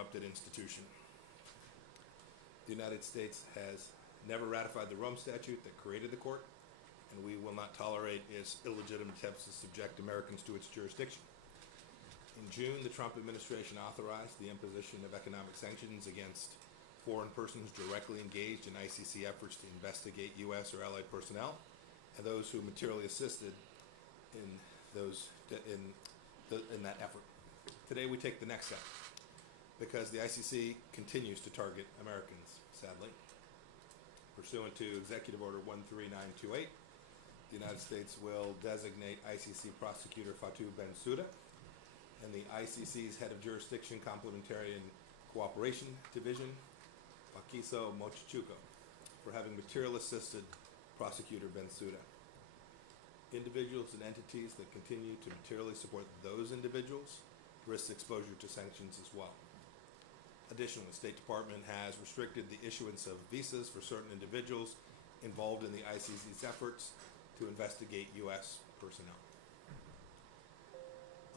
corrupted institution. The United States has never ratified the Rome Statute that created the court, and we will not tolerate its illegitimate attempts to subject Americans to its jurisdiction. In June, the Trump administration authorized the imposition of economic sanctions against foreign persons directly engaged in ICC efforts to investigate U.S. or allied personnel and those who materially assisted in that effort. Today we take the next step because the ICC continues to target Americans, sadly. Pursuant to Executive Order 13928, the United States will designate ICC Prosecutor Fatou Bensouda and the ICC's Head of Jurisdiction Complementarian Cooperation Division, Pakiso Mochichuko, for having material assisted Prosecutor Bensouda. Individuals and entities that continue to materially support those individuals risk exposure to sanctions as well. Additionally, the State Department has restricted the issuance of visas for certain individuals involved in the ICC's efforts to investigate U.S. personnel.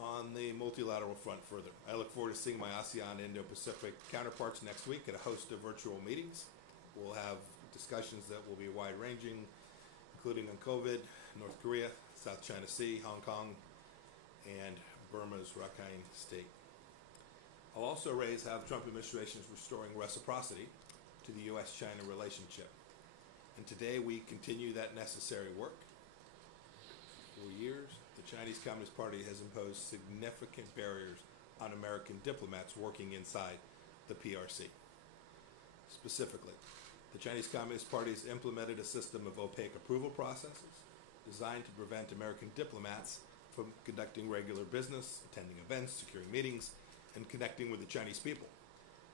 On the multilateral front further, I look forward to seeing my ASEAN Indo-Pacific counterparts next week at a host of virtual meetings. We'll have discussions that will be wide-ranging, including on COVID, North Korea, South China Sea, Hong Kong, and Burma's Rakhine State. I'll also raise how the Trump administration is restoring reciprocity to the U.S.-China relationship. And today we continue that necessary work. For years, the Chinese Communist Party has imposed significant barriers on American diplomats working inside the PRC. Specifically, the Chinese Communist Party has implemented a system of opaque approval processes designed to prevent American diplomats from conducting regular business, attending events, securing meetings, and connecting with the Chinese people,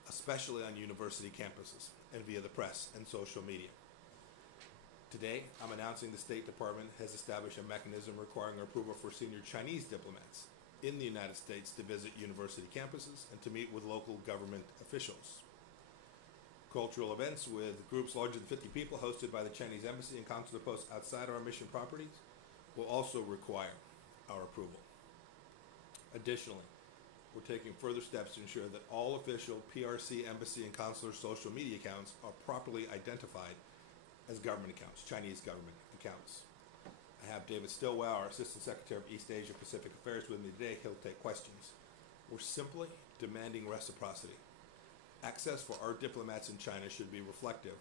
especially on university campuses and via the press and social media. Today, I'm announcing the State Department has established a mechanism requiring approval for senior Chinese diplomats in the United States to visit university campuses and to meet with local government officials. Cultural events with groups larger than 50 people hosted by the Chinese Embassy and consular posts outside our mission properties will also require our approval. Additionally, we're taking further steps to ensure that all official PRC, embassy, and consular social media accounts are properly identified as government accounts, Chinese government accounts. I have David Stilwell, our Assistant Secretary of East Asia Pacific Affairs, with me today. He'll take questions. We're simply demanding reciprocity. Access for our diplomats in China should be reflective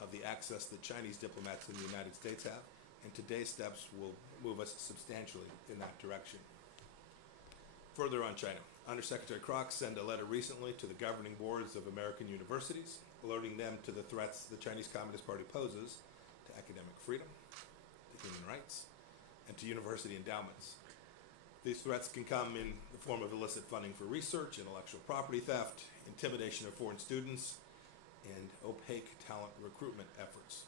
of the access that Chinese diplomats in the United States have, and today's steps will move us substantially in that direction. Further on China, Undersecretary Kroc sent a letter recently to the governing boards of American universities, alerting them to the threats the Chinese Communist Party poses to academic freedom, to human rights, and to university endowments. These threats can come in the form of illicit funding for research, intellectual property theft, intimidation of foreign students, and opaque talent recruitment efforts.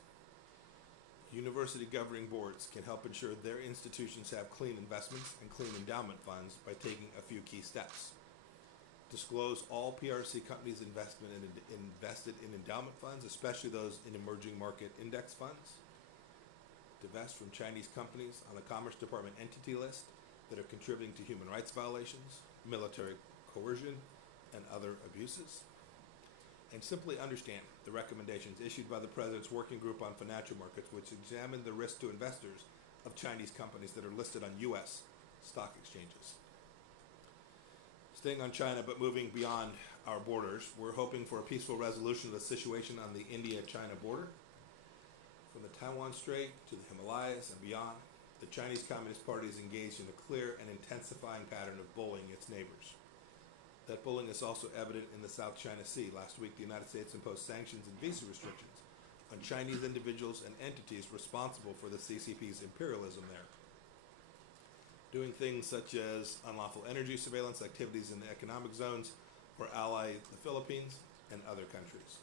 University governing boards can help ensure their institutions have clean investments and clean endowment funds by taking a few key steps. Disclose all PRC companies' invested in endowment funds, especially those in emerging market index funds. Divest from Chinese companies on the Commerce Department entity list that are contributing to human rights violations, military coercion, and other abuses. And simply understand the recommendations issued by the President's Working Group on Financial Markets, which examine the risk to investors of Chinese companies that are listed on U.S. stock exchanges. Staying on China, but moving beyond our borders, we're hoping for a peaceful resolution of the situation on the India-China border. From the Taiwan Strait to the Himalayas and beyond, the Chinese Communist Party is engaged in a clear and intensifying pattern of bullying its neighbors. That bullying is also evident in the South China Sea. Last week, the United States imposed sanctions and visa restrictions on Chinese individuals and entities responsible for the CCP's imperialism there, doing things such as unlawful energy surveillance activities in the economic zones or ally the Philippines and other countries.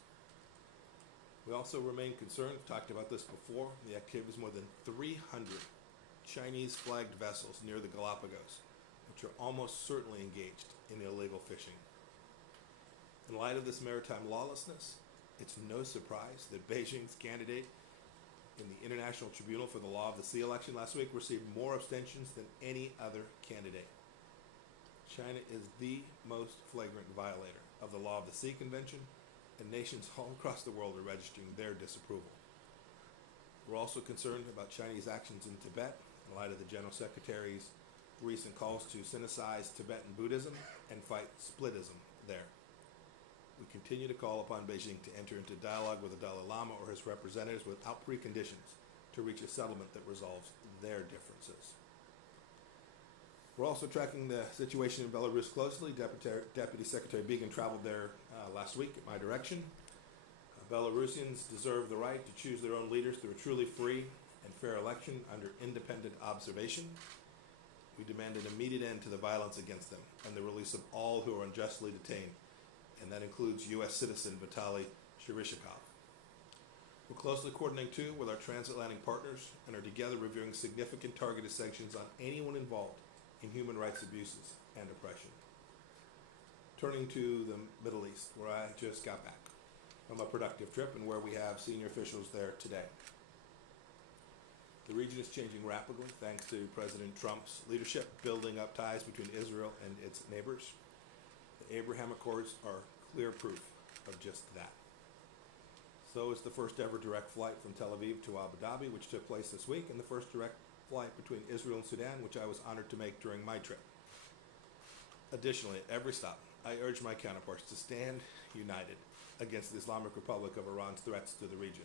We also remain concerned, we've talked about this before, the activities of more than 300 Chinese-flagged vessels near the Galapagos, which are almost certainly engaged in illegal fishing. In light of this maritime lawlessness, it's no surprise that Beijing's candidate in the International Tribunal for the Law of the Sea election last week received more abstentions than any other candidate. China is the most flagrant violator of the Law of the Sea Convention, and nations all across the world are registering their disapproval. We're also concerned about Chinese actions in Tibet in light of the General Secretary's recent calls to synthesize Tibetan Buddhism and fight splitism there. We continue to call upon Beijing to enter into dialogue with the Dalai Lama or his representatives without preconditions to reach a settlement that resolves their differences. We're also tracking the situation in Belarus closely. Deputy Secretary Began traveled there last week at my direction. Belarusians deserve the right to choose their own leaders through a truly free and fair election under independent observation. We demand an immediate end to the violence against them and the release of all who are unjustly detained, and that includes U.S. citizen Vitaly Cheryshev. We're closely coordinating too with our transatlantic partners and are together reviewing significant targeted sanctions on anyone involved in human rights abuses and oppression. Turning to the Middle East, where I just got back from a productive trip and where we have senior officials there today. The region is changing rapidly thanks to President Trump's leadership, building up ties between Israel and its neighbors. The Abraham Accords are clear proof of just that. So is the first ever direct flight from Tel Aviv to Abu Dhabi, which took place this week, and the first direct flight between Israel and Sudan, which I was honored to make during my trip. Additionally, at every stop, I urge my counterparts to stand united against the Islamic Republic of Iran's threats to the region,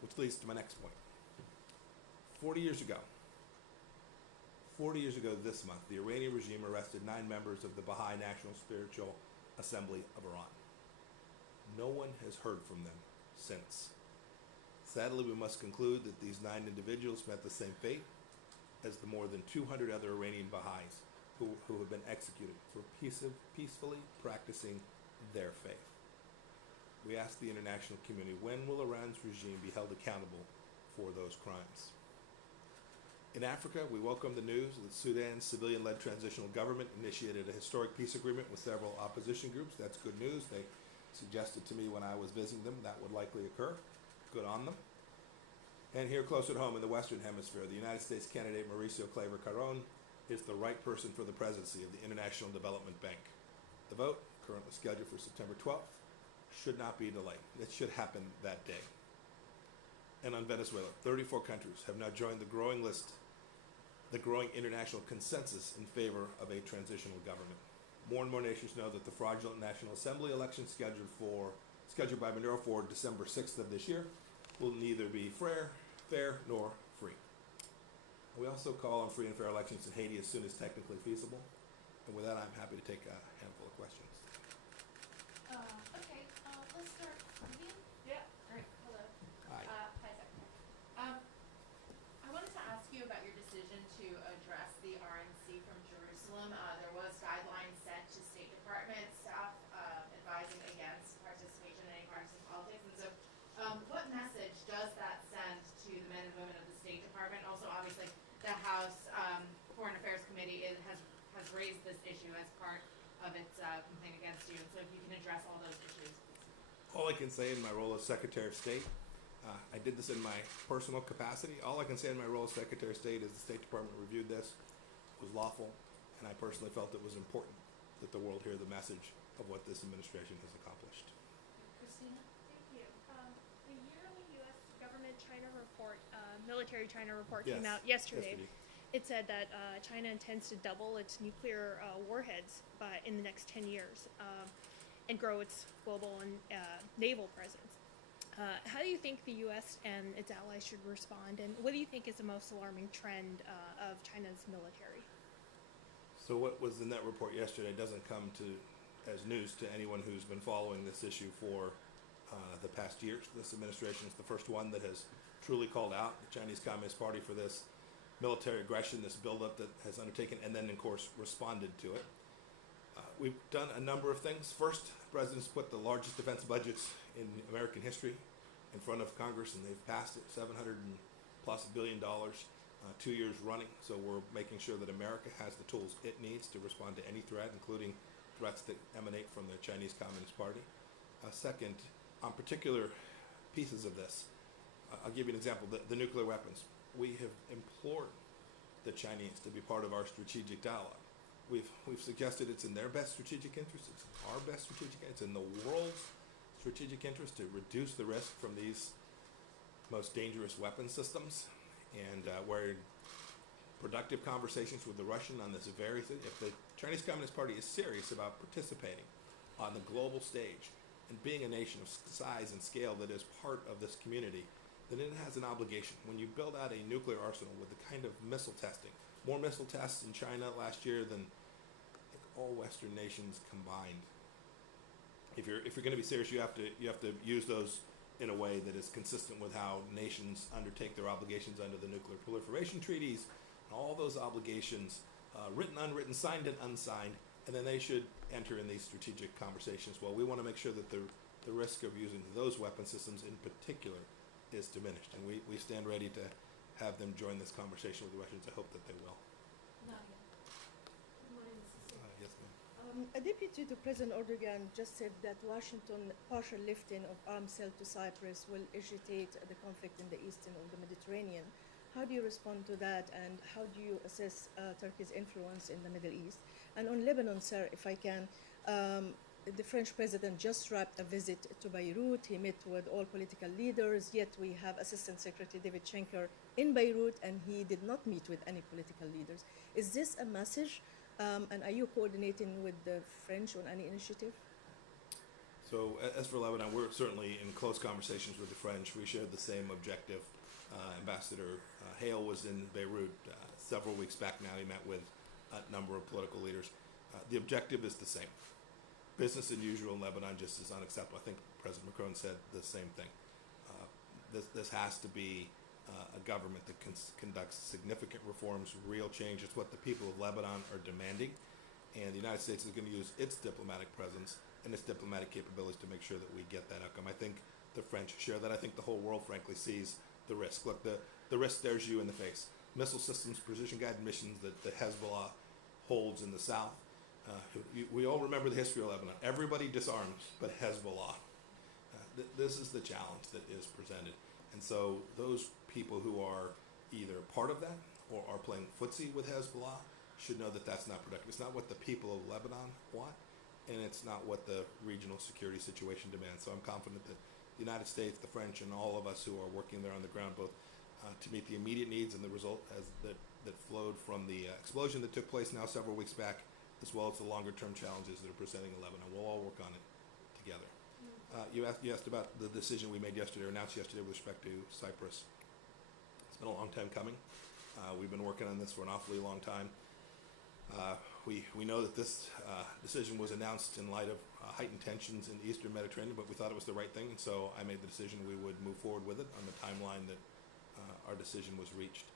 which leads to my next point. 40 years ago this month, the Iranian regime arrested 9 members of the Baha'i National Spiritual Assembly of Iran. No one has heard from them since. Sadly, we must conclude that these 9 individuals met the same fate as the more than 200 other Iranian Baha'is who have been executed for peacefully practicing their faith. We ask the international community, when will Iran's regime be held accountable for those crimes? In Africa, we welcome the news that Sudan's civilian-led transitional government initiated a historic peace agreement with several opposition groups. That's good news. They suggested to me when I was visiting them that would likely occur. Good on them. And here closer at home in the Western Hemisphere, the United States candidate Mauricio Claver Caron is the right person for the presidency of the International Development Bank. The vote, currently scheduled for September 12th, should not be delayed. It should happen that day. And on Venezuela, 34 countries have now joined the growing international consensus in favor of a transitional government. More and more nations know that the fraudulent National Assembly election scheduled by Maduro for December 6th of this year will neither be fair nor free. We also call on free and fair elections in Haiti as soon as technically feasible. And with that, I'm happy to take a handful of questions. Okay, let's start. Vivian? Yeah, great. Hello. Hi. Hi, Secretary. I wanted to ask you about your decision to address the RNC from Jerusalem. There was guidelines sent to State Department staff advising against participation in any partisan politics. And so what message does that send to the men and women of the State Department? Also, obviously, the House Foreign Affairs Committee has raised this issue as part of its complaint against you. And so if you can address all those issues, please. All I can say in my role as Secretary of State, I did this in my personal capacity. All I can say in my role as Secretary of State is the State Department reviewed this, was lawful, and I personally felt it was important that the world hear the message of what this administration has accomplished. Christina? Thank you. The yearly U.S. government China report, military China report Yes, came out yesterday. It said that China intends to double its nuclear warheads in the next 10 years and grow its global and naval presence. How do you think the U.S. and its allies should respond, and what do you think is the most alarming trend of China's military? So what was in that report yesterday doesn't come as news to anyone who's been following this issue for the past years. This administration is the first one that has truly called out the Chinese Communist Party for this military aggression, this buildup that has undertaken, and then, of course, responded to it. We've done a number of things. First, the president's put the largest defense budgets in American history in front of Congress, and they've passed it, $700+ billion, 2 years running. So we're making sure that America has the tools it needs to respond to any threat, including threats that emanate from the Chinese Communist Party. Second, on particular pieces of this, I'll give you an example, the nuclear weapons. We have implored the Chinese to be part of our strategic dialogue. we've suggested it's in their best strategic interest, it's in our best strategic, it's in the world's strategic interest to reduce the risk from these most dangerous weapon systems. And we're in productive conversations with the Russian on this very thing. If the Chinese Communist Party is serious about participating on the global stage and being a nation of size and scale that is part of this community, then it has an obligation. When you build out a nuclear arsenal with the kind of missile testing, more missile tests in China last year than I think all Western nations combined. If you're going to be serious, you have to use those in a way that is consistent with how nations undertake their obligations under the nuclear proliferation treaties, and all those obligations, written, unwritten, signed, and unsigned, and then they should enter in these strategic conversations. Well, we want to make sure that the risk of using those weapon systems in particular is diminished, and we stand ready to have them join this conversation with the Russians. I hope that they will. Nadia. Good morning, Mrs. Chair. Yes, ma'am. A deputy to President Erdogan just said that Washington partial lifting of arms sale to Cyprus will agitate the conflict in the eastern of the Mediterranean. How do you respond to that, and how do you assess Turkey's influence in the Middle East? And on Lebanon, sir, if I can, the French president just wrapped a visit to Beirut. He met with all political leaders, yet we have Assistant Secretary David Schenker in Beirut, and he did not meet with any political leaders. Is this a message? And are you coordinating with the French on any initiative? So as for Lebanon, we're certainly in close conversations with the French. We shared the same objective. Ambassador Hale was in Beirut several weeks back now. He met with a number of political leaders. The objective is the same. Business as usual in Lebanon just is unacceptable. I think President Macron said the same thing. This has to be a government that conducts significant reforms, real change. It's what the people of Lebanon are demanding. And the United States is going to use its diplomatic presence and its diplomatic capabilities to make sure that we get that outcome. I think the French share that. I think the whole world, frankly, sees the risk. Look, the risk stares you in the face. Missile systems, precision-guided missions that the Hezbollah holds in the south. We all remember the history of Lebanon. Everybody disarms but Hezbollah. This is the challenge that is presented. And so those people who are either part of that or are playing footsie with Hezbollah should know that that's not productive. It's not what the people of Lebanon want, and it's not what the regional security situation demands. So I'm confident that the United States, the French, and all of us who are working there on the ground, both to meet the immediate needs and the result that flowed from the explosion that took place now several weeks back, as well as the longer-term challenges that are presenting in Lebanon. We'll all work on it together. You asked about the decision we made yesterday, or announced yesterday, with respect to Cyprus. It's been a long time coming. We've been working on this for an awfully long time. We know that this decision was announced in light of heightened tensions in the Eastern Mediterranean, but we thought it was the right thing, and so I made the decision we would move forward with it on the timeline that our decision was reached.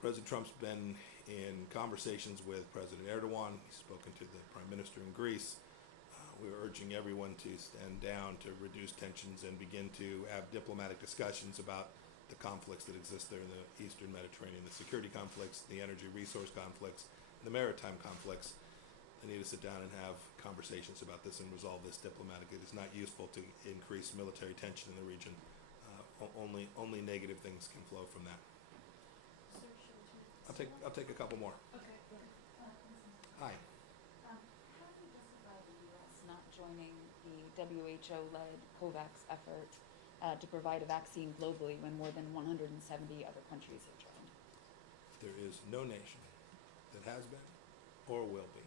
President Trump's been in conversations with President Erdogan. He's spoken to the Prime Minister in Greece. We're urging everyone to stand down to reduce tensions and begin to have diplomatic discussions about the conflicts that exist there in the Eastern Mediterranean, the security conflicts, the energy resource conflicts, the maritime conflicts. They need to sit down and have conversations about this and resolve this diplomatically. It is not useful to increase military tension in the region. Only negative things can flow from that. Sir, should we I'll take a couple more. Okay. Hi. How do you justify the U.S. not joining the WHO-led COVAX effort to provide a vaccine globally when more than 170 other countries have joined? There is no nation that has been or will be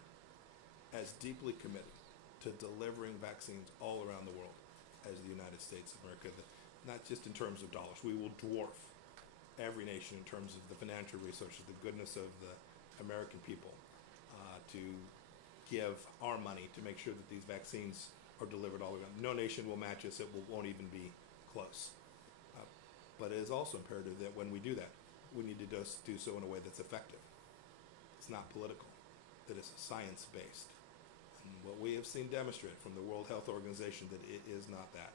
as deeply committed to delivering vaccines all around the world as the United States of America. Not just in terms of dollars. We will dwarf every nation in terms of the financial resources, the goodness of the American people, to give our money to make sure that these vaccines are delivered all around. No nation will match us. It won't even be close. But it is also imperative that when we do that, we need to just do so in a way that's effective. It's not political, that it's science-based. And what we have seen demonstrated from the World Health Organization that it is not that.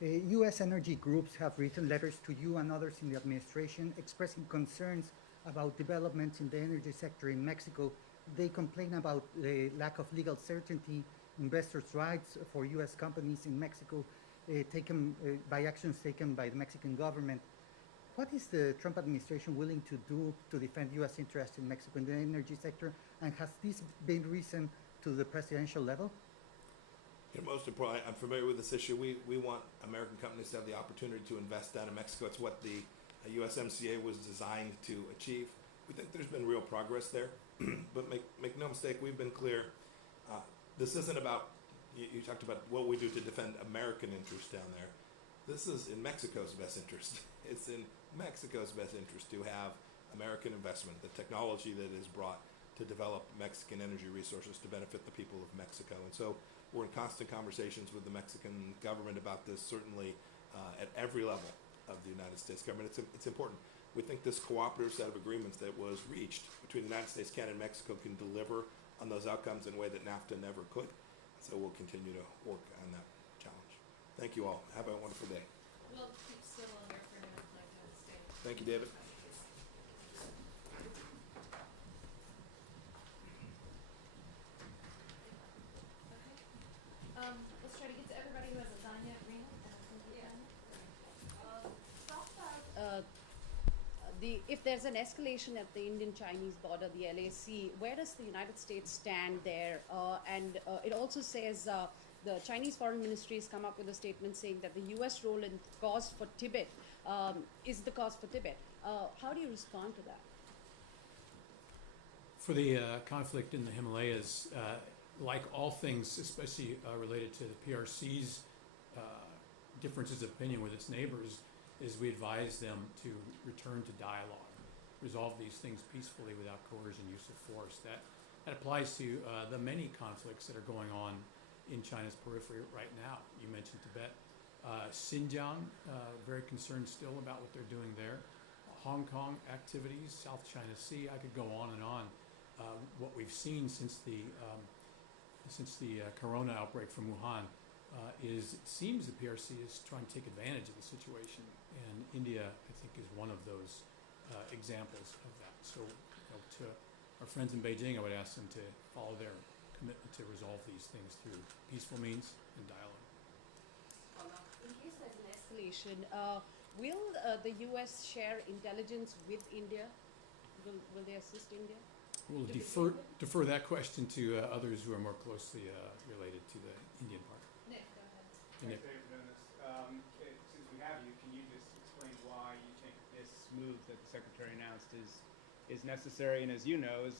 U.S. energy groups have written letters to you and others in the administration expressing concerns about developments in the energy sector in Mexico. They complain about the lack of legal certainty, investors' rights for U.S. companies in Mexico, taken by actions taken by the Mexican government. what is the Trump administration willing to do to defend U.S. interests in Mexico in the energy sector? And has this been risen to the presidential level? Most important, I'm familiar with this issue. We want American companies to have the opportunity to invest down in Mexico. It's what the USMCA was designed to achieve. We think there's been real progress there, but make no mistake, we've been clear. This isn't about, you talked about what we do to defend American interests down there. This is in Mexico's best interest. It's in Mexico's best interest to have American investment, the technology that is brought to develop Mexican energy resources to benefit the people of Mexico. And so we're in constant conversations with the Mexican government about this, certainly at every level of the United States government. It's important. We think this cooperative set of agreements that was reached between the United States, Canada, and Mexico can deliver on those outcomes in a way that NAFTA never could. So we'll continue to work on that challenge. Thank you all. Have a wonderful day. We'll keep still on here for a minute, like stay. Thank you, David. Let's try to get to everybody who hasn't gone yet. Rena, If there's an escalation at the Indian-Chinese border, the LAC, where does the United States stand there? It also says the Chinese Foreign Ministry has come up with a statement saying that the U.S. role in cause for Tibet is the cause for Tibet. How do you respond to that? For the conflict in the Himalayas, like all things, especially related to the PRC's differences of opinion with its neighbors, is we advise them to return to dialogue, resolve these things peacefully without coercion, use of force. That applies to the many conflicts that are going on in China's periphery right now. You mentioned Tibet. Xinjiang, very concerned still about what they're doing there. Hong Kong activities, South China Sea, I could go on and on. What we've seen since the corona outbreak from Wuhan is it seems the PRC is trying to take advantage of the situation, and India, I think, is one of those examples of that. So, to our friends in Beijing, I would ask them to follow their commitment to resolve these things through peaceful means and dialogue. In case there's an escalation, will the U.S. share intelligence with India? Will they assist India? We'll To defer that question to others who are more closely related to the Indian part. Nick, go ahead. Nick. Thanks, Dave, for doing this. Since we have you, can you just explain why you think this move that the Secretary announced is necessary? And as you know, as